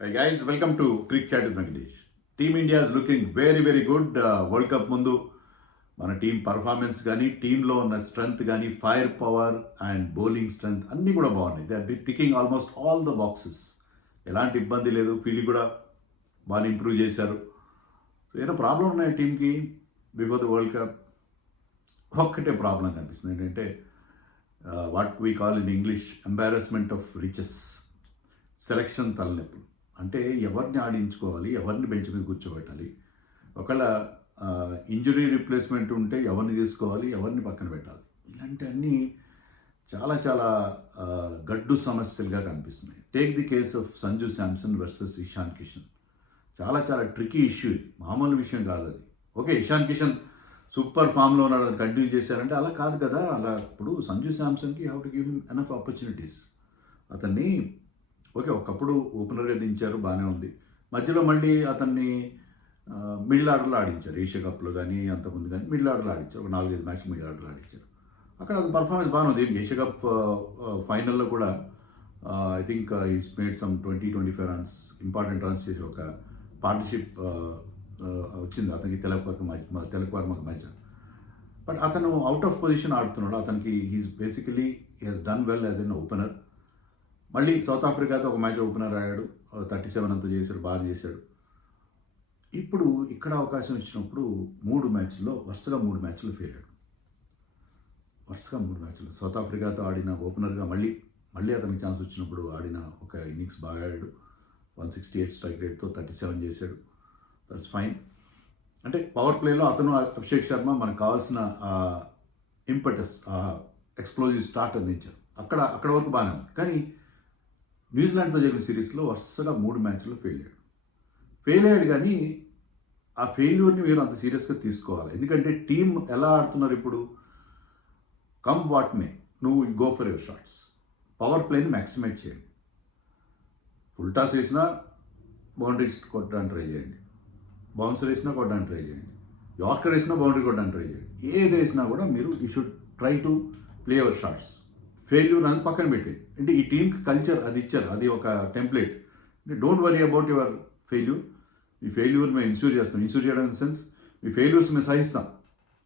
Hey guys, welcome to Cricket Chat with Venkatesh. Team India is looking very good. World Cup ముందు మన team performance కానీ టీంలో ఉన్న strength కానీ fire power and bowling strength అన్నీ కూడా బాగున్నాయి. They are ticking almost all the boxes. ఎలాంటి ఇబ్బంది లేదు. ఫీల్డింగ్ కూడా బాగా ఇంప్రూవ్ చేశారు. ఏదో ప్రాబ్లం ఉన్నాయి టీంకి బిఫోర్ ద వరల్డ్ కప్. ఒక్కటే ప్రాబ్లం కనిపిస్తుంది ఏంటంటే what we call in English embarrassment of riches. Selection తలనొప్పులు. అంటే ఎవరిని ఆడించుకోవాలి, ఎవరిని బెంచ్ మీద కూర్చోబెట్టాలి, ఒకవేళ ఇంజురీ రిప్లేస్మెంట్ ఉంటే ఎవరిని తీసుకోవాలి, ఎవరిని పక్కన పెట్టాలి, ఇలాంటివన్నీ చాలా గడ్డు సమస్యలుగా కనిపిస్తున్నాయి. Take the case of Sanju Samson versus Ishan Kishan. చాలా ట్రికీ ఇష్యూ. మామూలు విషయం కాదు అది. ఓకే, ఇషాన్ కిషన్ సూపర్ ఫామ్లో ఉన్నాడు, అది కంటిన్యూ చేశారంటే అలా కాదు కదా. అలా ఇప్పుడు సంజు శాంసన్కి how to give him enough opportunities. అతన్ని ఓకే ఒకప్పుడు ఓపెనర్గా దించారు, బాగానే ఉంది. మధ్యలో మళ్ళీ అతన్ని మిడిల్ ఆర్డర్లో ఆడించారు. ఏషియా కప్లో కానీ అంతకుముందు కానీ మిడిల్ ఆర్డర్లో ఆడించారు. ఒక 4-5 మ్యాచ్లు మిడిల్ ఆర్డర్లో ఆడించారు. అక్కడ అతని పర్ఫార్మెన్స్ బాగానే ఉంది. ఏషియా కప్ ఫైనల్లో కూడా I think is made some 20-25 runs, important runs చేసి ఒక పార్ట్నర్షిప్ వచ్చింది అతనికి తిలక్ వర్మకు మధ్య. బట్ అతను అవుట్ ఆఫ్ పొజిషన్ ఆడుతున్నాడు. అతనికి he's basically he has done well as an opener. మళ్ళీ సౌత్ ఆఫ్రికాతో ఒక మ్యాచ్ ఓపెనర్ ఆడాడు, 37 అంతా చేశాడు, బాగా చేశాడు. ఇప్పుడు ఇక్కడ అవకాశం ఇచ్చినప్పుడు వరుసగా మూడు మ్యాచ్లు ఫెయిల్ అయ్యాడు. వరుసగా 3 మ్యాచ్లు సౌత్ ఆఫ్రికాతో ఆడిన ఓపెనర్గా మళ్ళీ అతనికి ఛాన్స్ వచ్చినప్పుడు ఆడిన ఒక ఇన్నింగ్స్ బాగా ఆడాడు. 168 స్ట్రైక్ రేట్తో 37 చేశాడు. That's fine. అంటే పవర్ ప్లేలో అతను అభిషేక్ శర్మ మనకు కావాల్సిన ఇంపటస్, ఎక్స్ప్లోజివ్ స్టార్ట్ అందించారు. అక్కడ వరకు బాగానే ఉంది. కానీ న్యూజిలాండ్తో జరిగిన సిరీస్లో వరుసగా 3 మ్యాచ్లు ఫెయిల్ అయ్యాడు. కానీ ఆ ఫెయిల్యూర్ని మీరు అంత సీరియస్గా తీసుకోవాలి. ఎందుకంటే టీం ఎలా ఆడుతున్నారు ఇప్పుడు, కమ్ వాట్ మే, నువ్వు go for your shots. Power ప్లేని మ్యాక్సిమైజ్ చేయండి. ఫుల్ టాస్ వేసినా బౌండరీస్ కొట్టడానికి ట్రై చేయండి, బౌన్సర్ వేసినా కొట్టడానికి ట్రై చేయండి, యార్కర్ వేసినా బౌండరీ కొట్టడానికి ట్రై చేయండి. ఏది వేసినా కూడా మీరు you should try to play your shots. Failure అని పక్కన పెట్టి, అంటే ఈ టీంకి కల్చర్ అది ఇచ్చారు, అది ఒక టెంప్లెట్. అంటే don't worry about your failure. మీ ఫెయిల్యూర్ మేము ఇన్సూర్ చేయడం ఇన్ సెన్స్ మీ ఫెయిల్యూర్స్ మేము సహిస్తాం,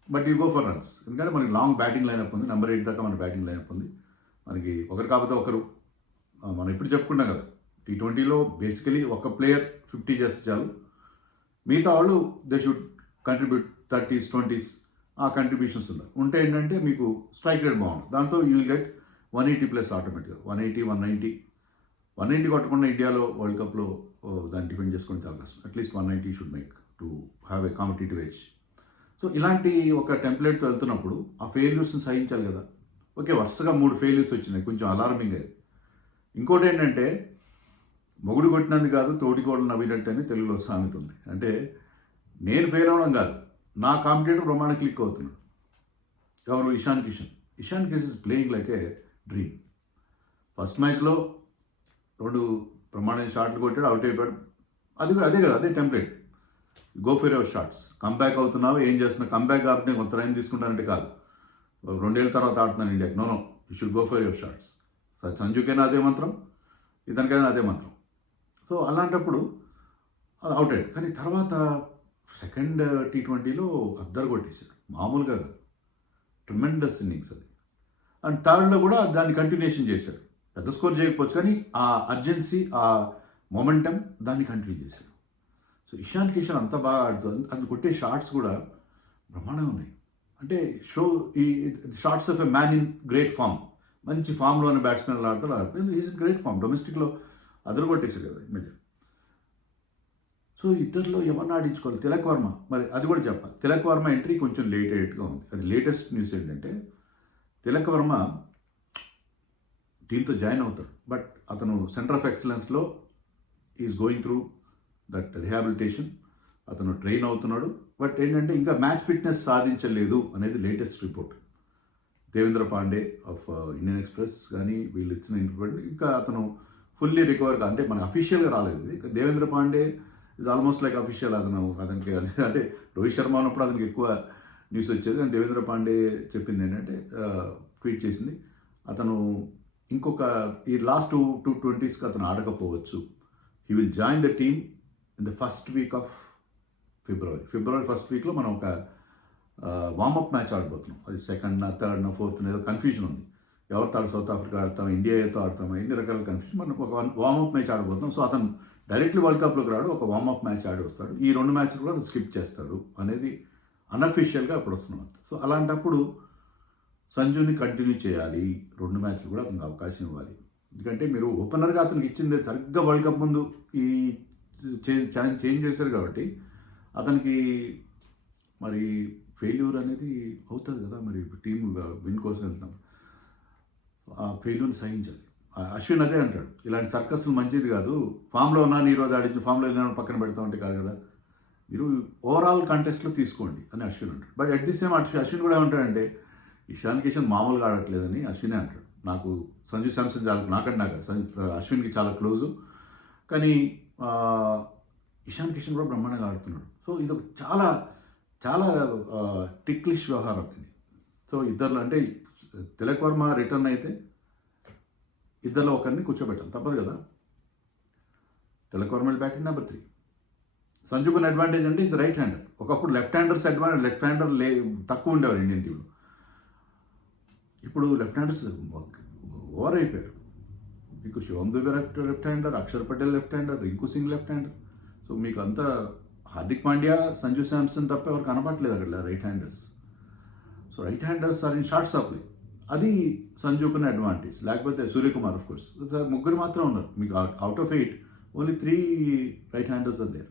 but you go for runs. ఎందుకంటే మనకి లాంగ్ బ్యాటింగ్ లైనప్ ఉంది, నెంబర్ 8 దాకా మన బ్యాటింగ్ లైనప్ ఉంది. మనకి ఒకరు కాకపోతే ఒకరు, మనం ఇప్పుడు చెప్పుకుంటాం కదా, T20లో బేసికలీ ఒక ప్లేయర్ 50 చేస్తే చాలు, మిగతా వాళ్ళు they should contribute 30s 20s. ఆ కంట్రిబ్యూషన్స్ ఉంటే ఏంటంటే మీకు స్ట్రైక్ రేట్ బాగుంటుంది. దాంతో యూ విల్ గెట్ 180+ ఆటోమేటిక్గా. 180 కొట్టకుండా ఇండియాలో వరల్డ్ కప్లో దాన్ని డిఫెండ్ చేసుకుని చాలా కష్టం. At least 190 should make to have a competitive edge. So ఇలాంటి ఒక టెంప్లెట్తో వెళ్తున్నప్పుడు ఆ ఫెయిల్యూర్స్ని సహించాలి కదా. ఓకే, వరుసగా 3 ఫెయిల్యూర్స్ వచ్చినాయి, కొంచెం అలార్మింగ్ అది. ఇంకోటి ఏంటంటే మొగుడు కొట్టినందుకు కాదు తోటి కోడలు నవ్వినట్టు అని తెలుగులో సామెత ఉంది. అంటే నేను ఫెయిల్ అవ్వడం కాదు, నా కాంపిటేటర్ ప్రమాణ క్లిక్ అవుతున్నాడు. ఎవరు? Ishan Kishan is playing like A dream. First మ్యాచ్లో 2 ప్రమాణమైన షాట్లు కొట్టాడు, అవుట్ అయిపోయాడు. అదే కదా, అదే template. Go for your shots. Comeback అవుతున్నావు, ఏం చేస్తున్నావు? కంబ్యాక్ కాబట్టి కొంత టైం తీసుకుంటానంటే కాదు, 2 ఏళ్ళ తర్వాత ఆడుతున్నాను ఇండియాకి. No you should go for your shots. సంజుకైనా అదే మంత్రం, ఇతనికైనా అదే మంత్రం. సో అలాంటప్పుడు అవుట్ అయ్యాడు. కానీ తర్వాత సెకండ్ T20లో అద్దరు కొట్టేశాడు, మామూలుగా కాదు, ట్రిమెండస్ ఇన్నింగ్స్ అది. అండ్ థర్డ్లో కూడా దాన్ని కంటిన్యూషన్ చేశాడు. పెద్ద స్కోర్ చేయకపోవచ్చు కానీ ఆ అర్జెన్సీ, ఆ మొమెంటం దాన్ని కంటిన్యూ చేశాడు. సో ఇషాన్ కిషన్ అంత బాగా ఆడుతుంది. అది కొట్టే షాట్స్ కూడా బ్రహ్మాండంగా ఉన్నాయి. అంటే ఈ shots of a man in great form. మంచి ఫామ్లో ఉన్న బ్యాట్స్మెన్లు ఆడుతారు. Is in great form. డొమెస్టిక్లో అదరు కొట్టేశారు కదా ఈ మధ్య. సో ఇద్దరిలో ఎవరిని ఆడించుకోవాలి? తిలక్ వర్మ. మరి అది కూడా చెప్పాలి. తిలక్ వర్మ ఎంట్రీ కొంచెం లేట్ అయ్యేట్టుగా ఉంది. అది లేటెస్ట్ న్యూస్ ఏంటంటే తిలక్ వర్మ టీంతో జాయిన్ అవుతాడు, బట్ అతను సెంటర్ ఆఫ్ ఎక్సలెన్స్లో is going through that rehabilitation. అతను ట్రైన్ అవుతున్నాడు, బట్ ఏంటంటే ఇంకా మ్యాచ్ ఫిట్నెస్ సాధించలేదు అనేది latest report. Devendra Pandey of Indian Express కానీ వీళ్ళు ఇచ్చిన ఇంటర్వ్యూ ఇంకా అతను ఫుల్లీ రికవర్గా, అంటే మనకు అఫీషియల్గా రాలేదు. Devendra Pandey is almost like official. అతనికి అంటే రోహిత్ శర్మ ఉన్నప్పుడు అతనికి ఎక్కువ న్యూస్ వచ్చేది. కానీ దేవేంద్ర పాండే చెప్పింది ఏంటంటే, ట్వీట్ చేసింది, అతను ఇంకొక ఈ లాస్ట్ 2 T20కి అతను ఆడకపోవచ్చు. He will join the team in the first week of February first వీక్లో మనం ఒక వార్మప్ మ్యాచ్ ఆడబోతున్నాం. అది సెకండ్ థర్డ్ ఫోర్త్ ఏదో కన్ఫ్యూజన్ ఉంది. ఎవరితో సౌత్ ఆఫ్రికా ఆడతాం, ఇండియాతో ఆడతాం, ఎన్ని రకాల కన్ఫ్యూజన్. మనం ఒక వార్మప్ మ్యాచ్ ఆడబోతున్నాం. సో అతను డైరెక్ట్లీ వరల్డ్ కప్లోకి రాడు, ఒక వార్మప్ మ్యాచ్ ఆడి వస్తాడు. ఈ 2 మ్యాచ్లు కూడా స్కిప్ చేస్తాడు అనేది అన్అఫీషియల్గా అప్పుడు వస్తున్నాం. సో అలాంటప్పుడు సంజుని కంటిన్యూ చేయాలి, 2 మ్యాచ్లు కూడా అతనికి అవకాశం ఇవ్వాలి. ఎందుకంటే మీరు ఓపెనర్గా అతనికి ఇచ్చింది సరిగ్గా వరల్డ్ కప్ ముందు ఈ చేంజ్ చేశారు కాబట్టి అతనికి మరి ఫెయిల్యూర్ అనేది అవుతుంది కదా. మరి టీం విన్ కోసం వెళ్తాం, ఆ ఫెయిల్యూర్ని సహించాలి. అశ్విన్ అదే అంటాడు, ఇలాంటి సర్కస్లు మంచిది కాదు, ఫామ్లో ఉన్నాను ఈరోజు ఆడించి ఫామ్లో వెళ్ళిన పక్కన పెడతామంటే కాదు కదా, మీరు ఓవరాల్ కంటెస్ట్లో తీసుకోండి అని అశ్విన్ అంటాడు. But at the same Ashwin కూడా ఏమంటాడంటే ఇషాన్ కిషన్ మామూలుగా ఆడట్లేదని అశ్వినే అంటాడు. నాకు సంజు శాంసన్ చాలా నాకంటే అశ్విన్కి చాలా క్లోజు, కానీ ఇషాన్ కిషన్ కూడా బ్రహ్మాండంగా ఆడుతున్నాడు. సో ఇది చాలా చాలా టిక్లిష్ వ్యవహారం ఇది. సో ఇద్దరు అంటే తిలక్ వర్మ రిటర్న్ అయితే ఇద్దరిలో ఒకరిని కూర్చోబెట్టాలి, తప్పదు కదా. Tilak Varma batting number 3. సంజుకున్న అడ్వాంటేజ్ అంటే ఇది రైట్ హ్యాండర్. ఒకప్పుడు లెఫ్ట్ హ్యాండర్ తక్కువ ఉండేవారు ఇండియన్ టీంలో. ఇప్పుడు లెఫ్ట్ హ్యాండర్స్ ఓవర్ అయిపోయారు. మీకు Shivam Dube left hander, Axar Patel left hander, Rinku Singh left hander. So మీకు అంతా హార్దిక్ పాండ్యా, సంజు శాంసన్ తప్ప ఎవరు కనపట్లేదు అక్కడ right handers. So right handers are in short supply. అది సంజుకున్న అడ్వాంటేజ్. లేకపోతే సూర్యకుమార్ ఆఫ్ కోర్స్, 3 మాత్రం ఉన్నారు మీకు. Out of 8 only 3 right handers are there.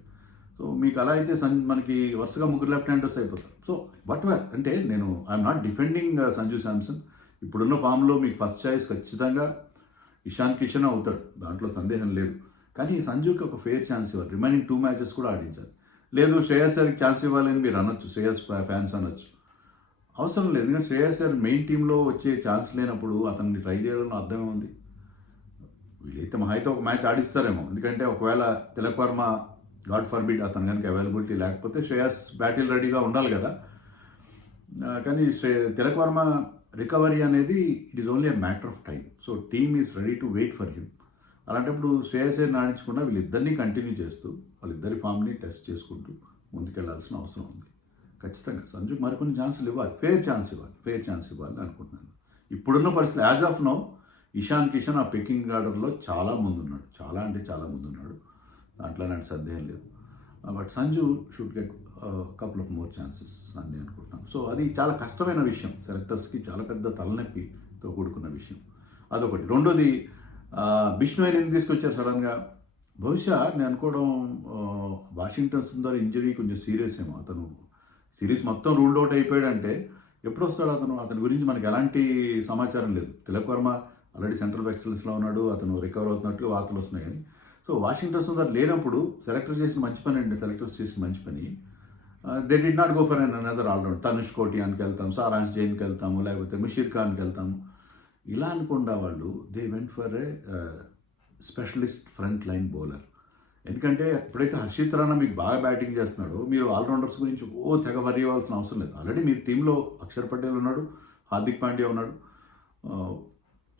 So మీకు అలా అయితే మనకి వరుసగా 3 లెఫ్ట్ హ్యాండర్స్ అయిపోతారు. సో బట్ అంటే నేను I'm not defending Sanju Samson. ఇప్పుడున్న ఫామ్లో మీకు ఫస్ట్ చాయిస్ ఖచ్చితంగా ఇషాన్ కిషన్ అవుతాడు, దాంట్లో సందేహం లేదు. కానీ సంజుకి ఒక ఫెయిర్ ఛాన్స్ ఇవ్వాలి, రిమైనింగ్ 2 మ్యాచెస్ కూడా ఆడించాలి. లేదు శ్రేయస్ గారికి ఛాన్స్ ఇవ్వాలని మీరు అనొచ్చు, శ్రేయస్ ఫ్యాన్స్ అనొచ్చు. అవసరం లేదు, ఎందుకంటే శ్రేయస్ గారు మెయిన్ టీంలో వచ్చే ఛాన్స్ లేనప్పుడు అతన్ని ట్రై చేయడంలో అర్థమే ఉంది. వీళ్ళైతే మహా అయితే ఒక మ్యాచ్ ఆడిస్తారేమో, ఎందుకంటే ఒకవేళ తిలక్ వర్మ గాడ్ ఫర్బిడ్ అతను కనుక అవైలబిలిటీ లేకపోతే శ్రేయస్ బ్యాటిల్ రెడీగా ఉండాలి కదా. కానీ తిలక్ వర్మ రికవరీ అనేది it is only a matter of time. So team is ready to wait for him. అలాంటప్పుడు శ్రేయస్ ఆడించకుండా వీళ్ళిద్దరినీ కంటిన్యూ చేస్తూ వాళ్ళిద్దరి ఫామ్ని టెస్ట్ చేసుకుంటూ ముందుకెళ్లాల్సిన అవసరం ఉంది. ఖచ్చితంగా సంజుకి మరికొన్ని ఛాన్సులు ఇవ్వాలి, ఫెయిర్ ఛాన్స్ ఇవ్వాలి అనుకుంటున్నాను. ఇప్పుడున్న పరిస్థితి as of now Ishan Kishan ఆ పెకింగ్ ఆర్డర్లో చాలా ముందున్నాడు, చాలా అంటే చాలా ముందున్నాడు, దాంట్లో అలాంటి సందేహం లేదు. But Sanju should get couple of more chances అని నేను అనుకుంటున్నాను. సో అది చాలా కష్టమైన విషయం, సెలెక్టర్స్కి చాలా పెద్ద తలనొప్పితో కూడుకున్న విషయం. అదొకటి. రెండోది బిష్నోయ్ ఎందుకు తీసుకొచ్చారు సడన్గా. బహుశా నేను అనుకోవడం వాషింగ్టన్ సుందర్ ఇంజరీ కొంచెం సీరియస్ ఏమో. అతను సిరీస్ మొత్తం రూల్డ్ అవుట్ అయిపోయాడంటే ఎప్పుడు వస్తాడు అతని గురించి మనకి ఎలాంటి సమాచారం లేదు. Tilak Varma already central of ఎక్సలెన్స్లో ఉన్నాడు, అతను రికవర్ అవుతున్నట్టుగా వార్తలు వస్తున్నాయి. కానీ సో వాషింగ్టన్ సుందర్ లేనప్పుడు సెలెక్టర్స్ చేసిన మంచి పని they did not go for another allround. Tanush కోటియాన్కి వెళ్తాం, సారాంష్ జైన్కి వెళ్తాము, లేకపోతే ముషీర్ ఖాన్కి వెళ్తాము, ఇలా అనుకుండా వాళ్ళు they went for a specialist front line bowler. ఎందుకంటే ఎప్పుడైతే హర్షిత్ రాణా మీకు బాగా బ్యాటింగ్ చేస్తున్నాడో మీరు ఆల్రౌండర్స్ గురించి తెగ వరి అవ్వాల్సిన అవసరం లేదు. ఆల్రెడీ మీరు టీంలో అక్షర్ పటేల్ ఉన్నాడు, హార్దిక్ పాండ్యా ఉన్నాడు.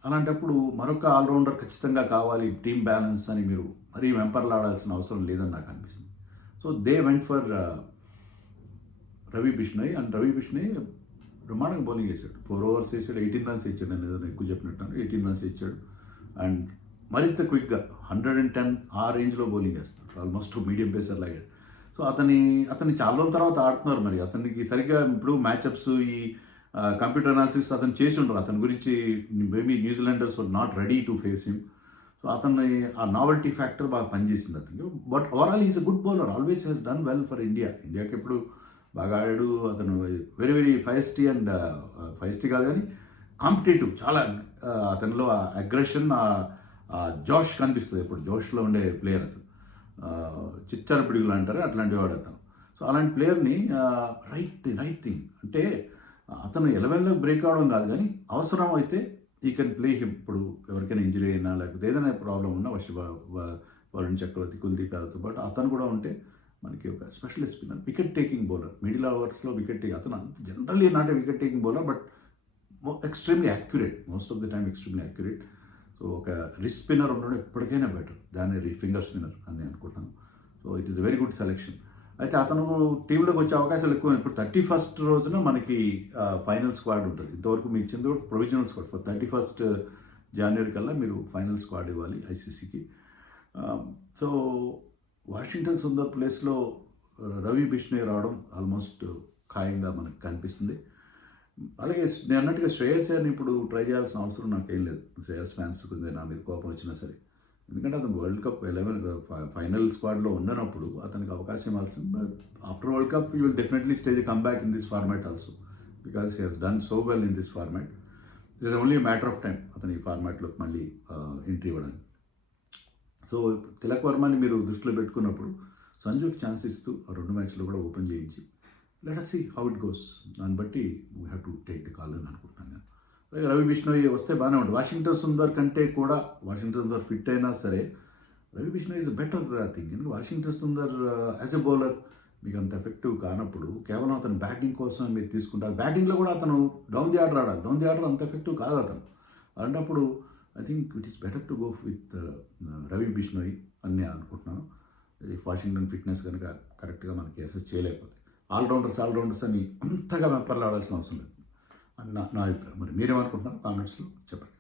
అలాంటప్పుడు మరొక ఆల్రౌండర్ ఖచ్చితంగా కావాలి, టీమ్ బ్యాలెన్స్ అని మీరు మరీ వెంపర్లాడాల్సిన అవసరం లేదని నాకు అనిపిస్తుంది. So they went for Ravi Bishnoi. And Ravi Bishnoi బ్రహ్మాండంగా బౌలింగ్ వేసాడు, 4 overs వేసాడు, 18 runs ఇచ్చాడు. నేను ఏదైనా ఎక్కువ చెప్పినట్టు 18 runs ఇచ్చాడు. అండ్ మరింత క్విక్గా 110 ఆ రేంజ్లో బౌలింగ్ వేస్తాడు, ఆల్మోస్ట్ మీడియం పేసర్ లాగే. సో అతన్ని చాలా రోజుల తర్వాత ఆడుతున్నారు. మరి అతనికి సరిగ్గా ఇప్పుడు మ్యాచ్అప్స్ ఈ కంప్యూటర్ అనాలిసిస్ అతను చేసి ఉండరు. అతని గురించి maybe New Zealanders were not ready to face him. So అతన్ని ఆ నావెల్టీ ఫ్యాక్టర్ బాగా పనిచేసింది అతనికి. But overall is a good bowler, always has done well for ఇండియాకి ఎప్పుడు బాగా ఆడాడు. అతను వెరీ వెరీ ఫైస్టీ అండ్ ఫైస్టీ కాదు కానీ కాంపిటేటివ్, చాలా అతనిలో అగ్రెషన్, జోష్ కనిపిస్తుంది. ఇప్పుడు జోష్లో ఉండే ప్లేయర్ అతను, చిచ్చర పిడుగులు అంటారు అట్లాంటి వాడు అతను. సో అలాంటి ప్లేయర్ని రైట్ థింగ్ అంటే అతను 11లో బ్రేక్ అవడం కాదు, కానీ అవసరం అయితే ఈ కెన్ ప్లే హిమ్. ఇప్పుడు ఎవరికైనా ఇంజరీ అయినా లేకపోతే ఏదైనా ప్రాబ్లం ఉన్నా వరుణ్ చక్రవర్తి, కుల్దీప్ యాదవ్తో పాటు అతను కూడా ఉంటే మనకి ఒక specialist spinner, wicket taking bowler, middle ఓవర్స్లో వికెట్ టేకింగ్. అతను generally not a wicket taking bowler but extremely accurate, most of the time extremely accurate. So ఒక రిస్ట్ స్పిన్నర్ ఉండడం ఎప్పటికైనా బెటర్ దాని ఫింగర్ స్పిన్నర్ అని అనుకుంటున్నాను. So it is a very good selection. అయితే అతను టీంలోకి వచ్చే అవకాశాలు ఎక్కువ. ఇప్పుడు 31st రోజున మనకి ఫైనల్ స్క్వాడ్ ఉంటుంది. ఇంతవరకు మీ ఇచ్చింది కూడా provisional squad. For 31st January కల్లా మీరు ఫైనల్ స్క్వాడ్ ఇవ్వాలి ఐసీసీకి. సో వాషింగ్టన్ సుందర్ ప్లేస్లో రవి బిష్ణోయ్ రావడం ఆల్మోస్ట్ ఖాయంగా మనకు కనిపిస్తుంది. అలాగే నేను అన్నట్టుగా శ్రేయస్ అయ్యర్ని ఇప్పుడు ట్రై చేయాల్సిన అవసరం నాకేం లేదు. శ్రేయస్ ఫ్యాన్స్ కొంచెం నా మీద కోపం వచ్చినా సరే, ఎందుకంటే అతను వరల్డ్ కప్ 11 ఫైనల్ స్క్వాడ్లో ఉన్నప్పుడు అతనికి అవకాశం ఇవ్వాల్సింది. After world cup you will definitely stage come back in this format also, because he has done so well in this format. It is only matter of time అతను ఈ ఫార్మాట్లోకి మళ్ళీ entry ఇవ్వడానికి. So Tilak వర్మని మీరు దృష్టిలో పెట్టుకున్నప్పుడు సంజుకి ఛాన్స్ ఇస్తూ ఆ 2 మ్యాచ్లు కూడా ఓపెన్ చేయించి let us see how it goes. దాన్ని బట్టి we have to take the call అని అనుకుంటున్నాను నేను. అలాగే రవి బిష్ణోయ్ వస్తే బాగానే ఉంటుంది. వాషింగ్టన్ సుందర్ కంటే కూడా వాషింగ్టన్ సుందర్ ఫిట్ అయినా సరే Ravi Bishnoi is better thing. ఎందుకంటే Washington Sundar as a bowler మీకు అంత ఎఫెక్టివ్ కానప్పుడు కేవలం అతను బ్యాటింగ్ కోసం మీరు తీసుకుంటారు. బ్యాటింగ్లో కూడా అతను డౌన్ ది ఆర్డర్ ఆడాలి. డౌన్ ది ఆర్డర్ అంత ఎఫెక్టివ్ కాదు అతను. అలాంటప్పుడు I think it is better to go with Ravi Bishnoi అని నేను అనుకుంటున్నాను. వాషింగ్టన్ ఫిట్నెస్ కనుక కరెక్ట్గా మనకి అసెస్ చేయలేకపోతే ఆల్రౌండర్స్ అని అంతగా వెంపర్లాడాల్సిన అవసరం లేదు అని నా అభిప్రాయం. మరి మీరేమనుకుంటున్నారు కామెంట్స్లో చెప్పండి.